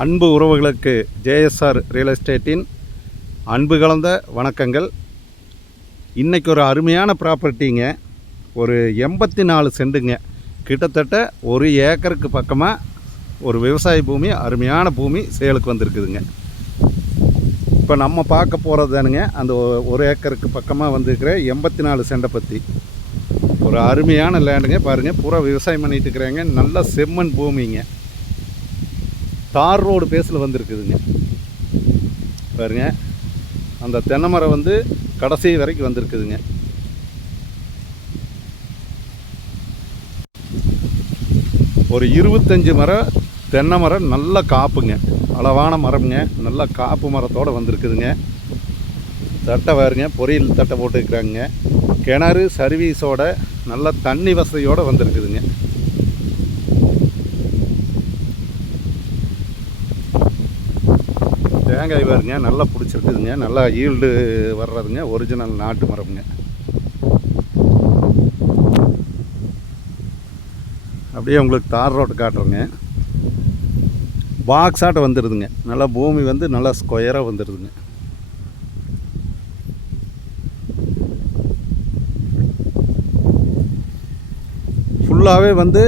அன்பு உறவுகளுக்கு JSR real எஸ்டேட்டின் அன்பு கலந்த வணக்கங்கள். இன்றைக்கி ஒரு அருமையான ப்ராப்பர்ட்டிங்க. ஒரு 84 சென்ட்டுங்க. கிட்டத்தட்ட 1 ஏக்கருக்கு பக்கமாக ஒரு விவசாய பூமி, அருமையான பூமி சேலுக்கு வந்திருக்குதுங்க. இப்போ நம்ம பார்க்க போகிறது தானுங்க அந்த 1 ஏக்கருக்கு பக்கமாக வந்துருக்கிற 84 சென்ட்டை பற்றி. ஒரு அருமையான லேண்டுங்க. பாருங்கள், பூரா விவசாயம் பண்ணிகிட்டு இருக்கிறாங்க. நல்ல செம்மண் பூமிங்க. தார் ரோடு பேஸில் வந்துருக்குதுங்க. பாருங்க, அந்த தென்னை மரம் வந்து கடைசி வரைக்கும் வந்திருக்குதுங்க. ஒரு 25 மரம் தென்னை மரம் நல்ல காப்புங்க, அளவான மரம்ங்க. நல்ல காப்பு மரத்தோடு வந்திருக்குதுங்க. தட்டை பாருங்க, பொரியல் தட்டை போட்டுருக்குறாங்க. கிணறு சர்வீஸோட நல்ல தண்ணி வசதியோடு வந்திருக்குதுங்க. தேங்காய் பாருங்க, நல்லா பிடிச்சிருக்குதுங்க. நல்லா ஈல்டு வர்றதுங்க. ஒரிஜினல் நாட்டு மரம்ங்க. அப்படியே உங்களுக்கு தார் ரோட்டு காட்டுறேங்க. பாக்ஸாட்ட வந்துடுதுங்க. நல்லா பூமி வந்து நல்லா ஸ்கொயராக வந்துடுதுங்க. ஃபுல்லாகவே வந்து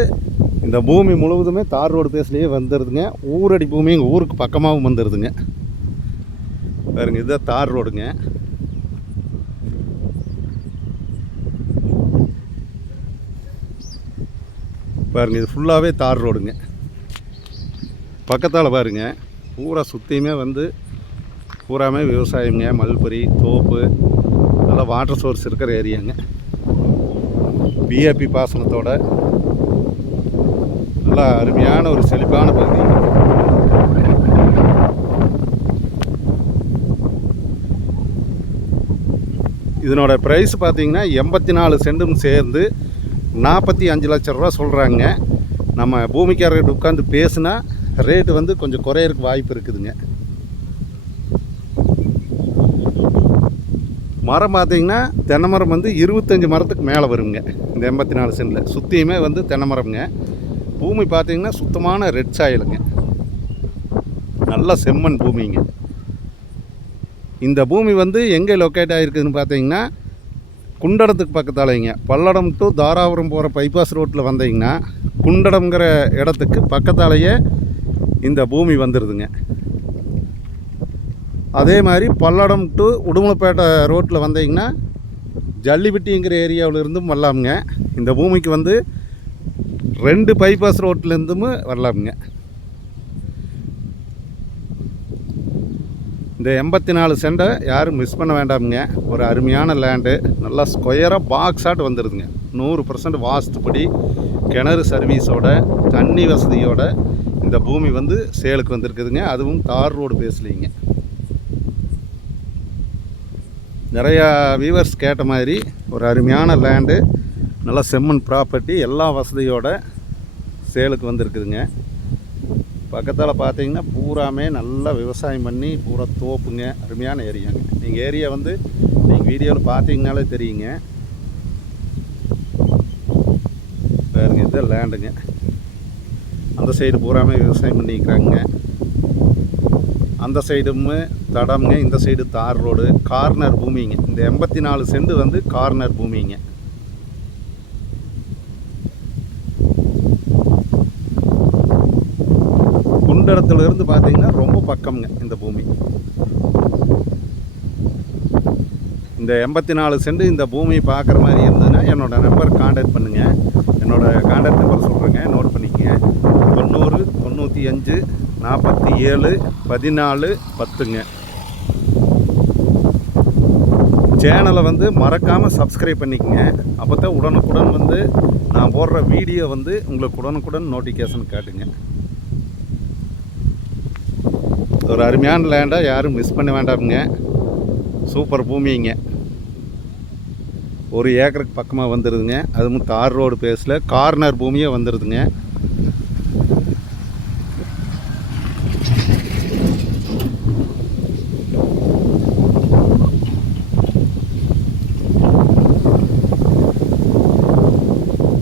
இந்த பூமி முழுவதுமே தார் ரோடு பேஸ்லேயே வந்துடுதுங்க. ஊரடி பூமி எங்கள் ஊருக்கு பக்கமாகவும் வந்துடுதுங்க. பாருங்க, இதுதான் தார் ரோடுங்க. பாருங்க, இது ஃபுல்லாகவே தார் ரோடுங்க. பக்கத்தால் பாருங்க, பூரா சுற்றியுமே வந்து பூராமே விவசாயங்க. மல்பரி தோப்பு, நல்லா வாட்டர் சோர்ஸ் இருக்கிற ஏரியாங்க. பிஏபி பாசனத்தோட நல்லா அருமையான ஒரு செழிப்பான பகுதி. இதனோட ப்ரைஸ் பார்த்திங்கன்னா 84 சென்டும் சேர்ந்து 45 லட்சம் ரூபா சொல்கிறாங்க. நம்ம பூமிக்காரர்கிட்ட உட்காந்து பேசுனா ரேட்டு வந்து கொஞ்சம் குறையறதுக்கு வாய்ப்பு இருக்குதுங்க. மரம் பார்த்திங்கன்னா தென்னை மரம் வந்து 25 மரத்துக்கு மேலே வருங்க. இந்த 84 சென்டில் சுற்றியுமே வந்து தென்னை மரம்ங்க. பூமி பார்த்திங்கன்னா சுத்தமான ரெட் சாயிலுங்க. நல்ல செம்மண் பூமிங்க. இந்த பூமி வந்து எங்கே லொக்கேட் ஆகிருக்குதுன்னு பார்த்தீங்கன்னா குண்டடத்துக்கு பக்கத்தாலேங்க. பல்லடம் டு தாராபுரம் போகிற பைபாஸ் ரோட்டில் வந்தீங்கன்னா குண்டடம்ங்கிற இடத்துக்கு பக்கத்தாலேயே இந்த பூமி வந்துடுதுங்க. அதே மாதிரி பல்லடம் டு உடுமலைப்பேட்டை ரோட்டில் வந்தீங்கன்னா ஜல்லிபட்டிங்கிற ஏரியாவிலிருந்தும் வரலாமுங்க. இந்த பூமிக்கு வந்து 2 பைபாஸ் ரோட்லேருந்தும் வரலாமுங்க. இந்த 84 சென்ட்டை யாரும் மிஸ் பண்ண வேண்டாமுங்க. ஒரு அருமையான லேண்டு. நல்லா ஸ்கொயராக பாக்ஸாட்டு வந்துடுதுங்க. 100% வாஸ்துப்படி கிணறு சர்வீஸோட தண்ணி வசதியோட இந்த பூமி வந்து சேலுக்கு வந்திருக்குதுங்க. அதுவும் தார் ரோடு பேசலிங்க. நிறையா வியூவர்ஸ் கேட்ட மாதிரி ஒரு அருமையான லேண்டு, நல்லா செம்மண் ப்ராப்பர்ட்டி, எல்லா வசதியோட சேலுக்கு வந்திருக்குதுங்க. பக்கத்தில் பார்த்தீங்கன்னா பூராமே நல்லா விவசாயம் பண்ணி பூரா தோப்புங்க. அருமையான ஏரியாங்க. நீங்கள் ஏரியா வந்து நீங்கள் வீடியோவில் பார்த்தீங்கனாலே தெரியுங்க. பாருங்க, இதுதான் லேண்டுங்க. அந்த சைடு பூராமே விவசாயம் பண்ணிக்கிறாங்க. அந்த சைடும் தடம்ங்க. இந்த சைடு தார் ரோடு. கார்னர் பூமிங்க. இந்த 84 சென்ட் வந்து கார்னர் பூமிங்க. குண்டடத்துல இருந்து பார்த்தீங்கன்னா ரொம்ப பக்கம்ங்க இந்த பூமி. இந்த 84 சென்ட் இந்த பூமி பார்க்குற மாதிரி இருந்ததுன்னா என்னோடய நம்பர் கான்டாக்ட் பண்ணுங்கள். என்னோடய கான்டாக்ட் நம்பர் சொல்கிறேங்க, நோட் பண்ணிக்கங்க. 90 95 47 14 10ங்க. சேனலை வந்து மறக்காமல் சப்ஸ்கிரைப் பண்ணிக்கங்க. அப்போ தான் உடனுக்குடன் வந்து நான் போடுற வீடியோ வந்து உங்களுக்கு உடனுக்குடன் நோட்டிஃபிகேஷன் காட்டுங்க. ஒரு அருமையான லேண்டாக யாரும் மிஸ் பண்ண வேண்டாமுங்க. சூப்பர் பூமிங்க. 1 ஏக்கருக்கு பக்கமாக வந்துடுதுங்க. அதுவும் தார் ரோடு பேஸில் கார்னர் பூமியே வந்துடுதுங்க.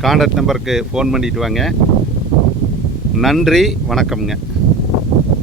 கான்டாக்ட் நம்பருக்கு ஃபோன் பண்ணிவிட்டு வாங்க. நன்றி, வணக்கம்ங்க.